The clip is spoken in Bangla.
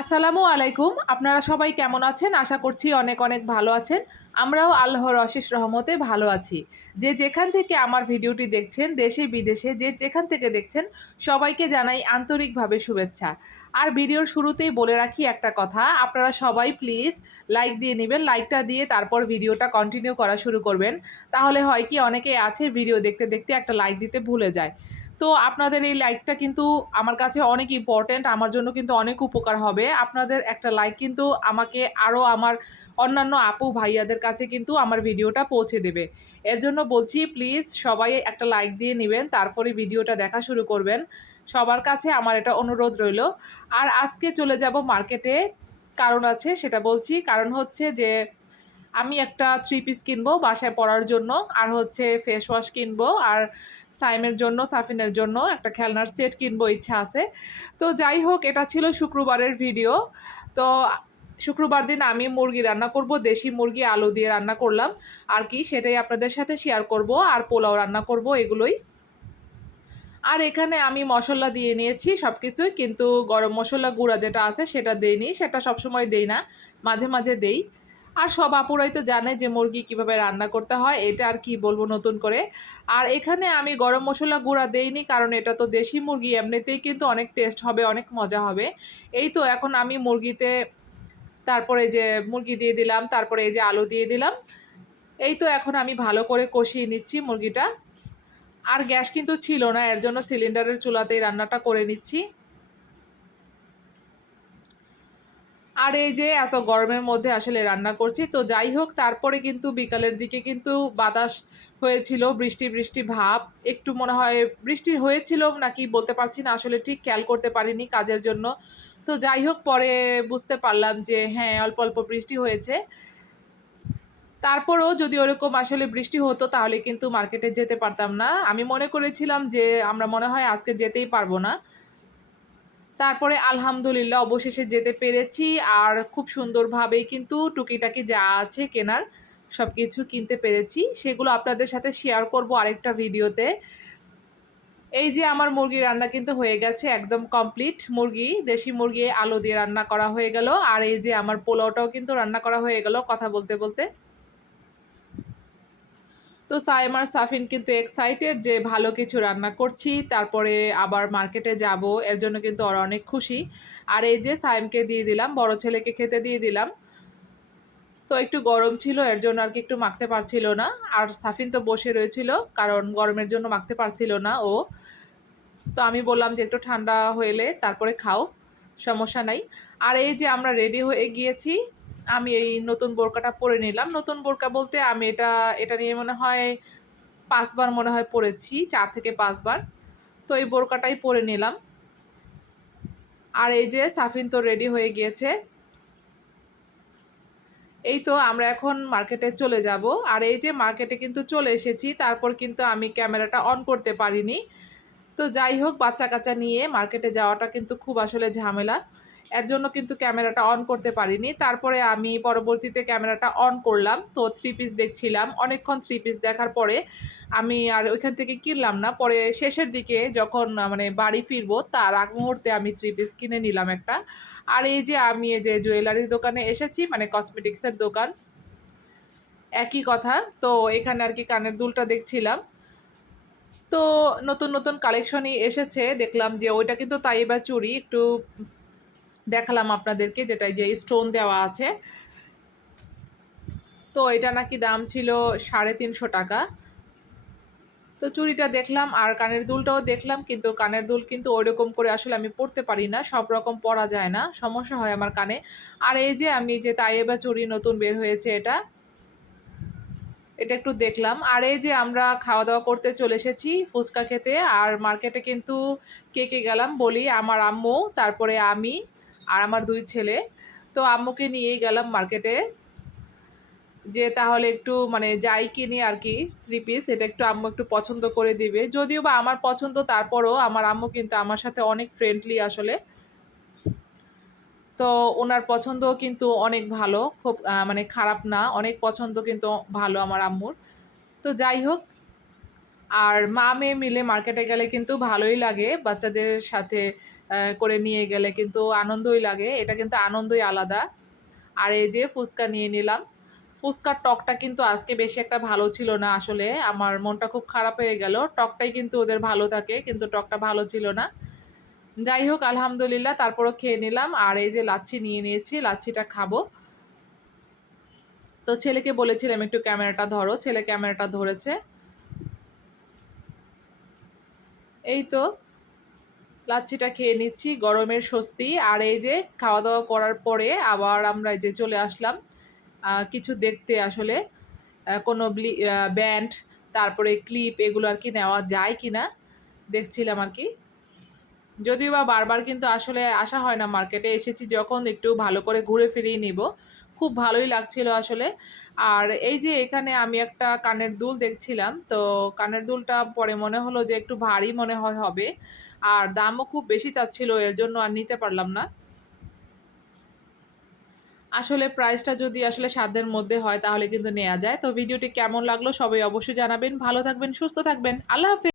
আসসালামু আলাইকুম। আপনারা সবাই কেমন আছেন? আশা করছি অনেক অনেক ভালো আছেন। আমরাও আল্লাহর অশেষ রহমতে ভালো আছি। যে যেখান থেকে আমার ভিডিওটি দেখছেন, দেশে বিদেশে যে যেখান থেকে দেখছেন, সবাইকে জানাই আন্তরিকভাবে শুভেচ্ছা। আর ভিডিওর শুরুতেই বলে রাখি একটা কথা, আপনারা সবাই প্লিজ লাইক দিয়ে নিবেন। লাইকটা দিয়ে তারপর ভিডিওটা কন্টিনিউ করা শুরু করবেন। তাহলে হয় কি, অনেকেই আছে ভিডিও দেখতে দেখতে একটা লাইক দিতে ভুলে যায়। তো আপনাদের এই লাইকটা কিন্তু আমার কাছে অনেক ইম্পর্ট্যান্ট, আমার জন্য কিন্তু অনেক উপকার হবে। আপনাদের একটা লাইক কিন্তু আমাকে আরও আমার অন্যান্য আপু ভাইয়াদের কাছে কিন্তু আমার ভিডিওটা পৌঁছে দেবে। এর জন্য বলছি প্লিজ সবাই একটা লাইক দিয়ে নেবেন, তারপরে ভিডিওটা দেখা শুরু করবেন। সবার কাছে আমার এটা অনুরোধ রইল। আর আজকে চলে যাব মার্কেটে, কারণ আছে সেটা বলছি। কারণ হচ্ছে যে আমি একটা থ্রি পিস কিনবো বাসায় পরার জন্য, আর হচ্ছে ফেস ওয়াশ কিনবো, আর সাইমের জন্য সাফিনের জন্য একটা খেলনার সেট কিনবো ইচ্ছা আছে। তো যাই হোক, এটা ছিল শুক্রবারের ভিডিও। তো শুক্রবার দিন আমি মুরগি রান্না করব, দেশি মুরগি আলু দিয়ে রান্না করলাম আর কি, সেটাই আপনাদের সাথে শেয়ার করব। আর পোলাও রান্না করব, এগুলোই। আর এখানে আমি মশলা দিয়ে নিয়েছি সব কিছুই, কিন্তু গরম মশলা গুঁড়া যেটা আছে সেটা দেইনি, সেটা সবসময় দেই না, মাঝে মাঝে দেই। আর সব আপুরাই তো জানে যে মুরগি কিভাবে রান্না করতে হয়, এটা আর কি বলবো নতুন করে। আর এখানে আমি গরম মশলা গুঁড়া দেইনি, কারণ এটা তো দেশি মুরগি, এমনিতেই কিন্তু অনেক টেস্ট হবে, অনেক মজা হবে। এই তো এখন আমি মুরগিতে, তারপরে যে মুরগি দিয়ে দিলাম, তারপরে এই যে আলু দিয়ে দিলাম। এই তো এখন আমি ভালো করে কষিয়ে নিচ্ছি মুরগিটা। আর গ্যাস কিন্তু ছিল না, এর জন্য সিলিন্ডারের চুলাতেই রান্নাটা করে নিচ্ছি। আর এই যে এত গরমের মধ্যে আসলে রান্না করছি, তো যাই হোক, তারপরে কিন্তু বিকালের দিকে কিন্তু বাতাস হয়েছিল, বৃষ্টি বৃষ্টি ভাব, একটু মনে হয় বৃষ্টি হয়েছিল নাকি বলতে পারছি না, আসলে ঠিক খেয়াল করতে পারিনি কাজের জন্য। তো যাই হোক, পরে বুঝতে পারলাম যে হ্যাঁ, অল্প অল্প বৃষ্টি হয়েছে। তারপরও যদি ওরকম আসলে বৃষ্টি হতো তাহলে কিন্তু মার্কেটে যেতে পারতাম না। আমি মনে করেছিলাম যে আমরা মনে হয় আজকে যেতেই পারবো না। তারপরে আলহামদুলিল্লাহ অবশেষে যেতে পেরেছি। আর খুব সুন্দরভাবেই কিন্তু টুকিটাকি যা আছে কেনার সবকিছু কিনতে পেরেছি, সেগুলো আপনাদের সাথে শেয়ার করব আরেকটা ভিডিওতে। এই যে আমার মুরগি রান্না কিন্তু হয়ে গেছে, একদম কমপ্লিট। মুরগি, দেশি মুরগি আলু দিয়ে রান্না করা হয়ে গেল। আর এই যে আমার পোলাওটাও কিন্তু রান্না করা হয়ে গেল কথা বলতে বলতে। তো সাইম আর সাফিন কিন্তু এক্সাইটেড যে ভালো কিছু রান্না করছি, তারপরে আবার মার্কেটে যাব, এর জন্য কিন্তু ওরা অনেক খুশি। আর এই যে সাইমকে দিয়ে দিলাম, বড় ছেলেকে খেতে দিয়ে দিলাম। তো একটু গরম ছিল, এর জন্য আর কি একটু মাখতে পারছিল না। আর সাফিন তো বসে রয়েছিল, কারণ গরমের জন্য মাখতে পারছিল না ও। তো আমি বললাম যে একটু ঠান্ডা হইলে তারপরে খাও, সমস্যা নাই। আর এই যে আমরা রেডি হয়ে গিয়েছি। আমি এই নতুন বোরকাটা পরে নিলাম। নতুন বোরকা বলতে আমি এটা এটা নিয়ে মনে হয় ৫ বার মনে হয় পরেছি, ৪ থেকে ৫ বার। তো এই বোরকাটাই পরে নিলাম। আর এই যে সাফিন তো রেডি হয়ে গিয়েছে। এই তো আমরা এখন মার্কেটে চলে যাব। আর এই যে মার্কেটে কিন্তু চলে এসেছি, তারপর কিন্তু আমি ক্যামেরাটা অন করতে পারিনি। তো যাই হোক, বাচ্চা-কাচ্চা নিয়ে মার্কেটে যাওয়াটা কিন্তু খুব আসলে ঝামেলা। এর জন্য কিন্তু ক্যামেরাটা অন করতে পারিনি। তারপরে আমি পরবর্তীতে ক্যামেরাটা অন করলাম। তো থ্রি পিস দেখছিলাম। অনেকক্ষণ থ্রি পিস দেখার পরে আমি আর ওইখান থেকে কিনলাম না। পরে শেষের দিকে যখন মানে বাড়ি ফিরবো তার আগ মুহূর্তে আমি থ্রি পিস কিনে নিলাম একটা। আর এই যে আমি এই যে জুয়েলারির দোকানে এসেছি, মানে কসমেটিক্সের দোকান, একই কথা। তো এখানে আর কি কানের দুলটা দেখছিলাম। তো নতুন নতুন কালেকশনই এসেছে, দেখলাম যে ওইটা কিন্তু তাইবা চুড়ি, একটু দেখালাম আপনাদেরকে, যেটা যে স্টোন দেওয়া আছে। তো এটা নাকি দাম ছিল ৩৫০ টাকা। তো চুড়িটা দেখলাম আর কানের দুলটাও দেখলাম, কিন্তু কানের দুল কিন্তু ওইরকম করে আসলে আমি পরতে পারি না, সব রকম পরা যায় না, সমস্যা হয় আমার কানে। আর এই যে আমি যে তাইবা চুড়ি নতুন বের হয়েছে, এটা এটা একটু দেখলাম। আর এই যে আমরা খাওয়া দাওয়া করতে চলে এসেছি ফুচকা খেতে। আর মার্কেটে কিন্তু কে কে গেলাম বলি, আমার আম্মু, তারপরে আমি আর আমার ২ ছেলে। তো আম্মুকে নিয়েই গেলাম মার্কেটে, যে তাহলে একটু মানে যাই কিনি আর কি, থ্রি পিস এটা একটু আম্মু একটু পছন্দ করে দিবে, যদিও বা আমার পছন্দ, তারপরও আমার আম্মু কিন্তু আমার সাথে অনেক ফ্রেন্ডলি আসলে। তো ওনার পছন্দও কিন্তু অনেক ভালো, খুব মানে খারাপ না, অনেক পছন্দ কিন্তু ভালো আমার আম্মুর। তো যাই হোক, আর মা মেয়ে মিলে মার্কেটে গেলে কিন্তু ভালোই লাগে বাচ্চাদের সাথে করে নিয়ে গেলে কিন্তু আনন্দই লাগে, এটা কিন্তু আনন্দই আলাদা। আর এই যে ফুচকা নিয়ে নিলাম। ফুচকার টকটা কিন্তু আজকে বেশি একটা ভালো ছিল না আসলে। আমার মনটা খুব খারাপ হয়ে গেল। টকটাই কিন্তু ওদের ভালো থাকে, কিন্তু টকটা ভালো ছিল না। যাই হোক আলহামদুলিল্লাহ তারপরও খেয়ে নিলাম। আর এই যে লাচ্ছি নিয়ে নিয়েছি, লাচ্ছিটা খাবো। তো ছেলেকে বলেছিলাম একটু ক্যামেরাটা ধরো, ছেলে ক্যামেরাটা ধরেছে। এই তো লাচ্ছিটা খেয়ে নিচ্ছি, গরমের স্বস্তি। আর এই যে খাওয়া দাওয়া করার পরে আবার আমরা এই যে চলে আসলাম কিছু দেখতে আসলে, কোনো ব্যান্ড, তারপরে ক্লিপ এগুলো আর কি নেওয়া যায় কিনা দেখছিলাম আর কি। যদিও বা বারবার কিন্তু আসলে আসা হয় না মার্কেটে, এসেছি যখন একটু ভালো করে ঘুরে ফিরিয়ে নিব। খুব ভালোই লাগছিল আসলে। আর এই যে এখানে আমি একটা কানের দুল দেখছিলাম, তো কানের দুলটা পরে মনে হলো যে একটু ভারী মনে হয় হবে, আর দামও খুব বেশি চাচ্ছিল, এর জন্য আর নিতে পারলাম না। আসলে প্রাইসটা যদি আসলে সাধ্যের মধ্যে হয় তাহলে কিন্তু নেওয়া যায়। তো ভিডিওটি কেমন লাগলো সবাই অবশ্যই জানাবেন। ভালো থাকবেন, সুস্থ থাকবেন। আল্লাহ হাফেজ।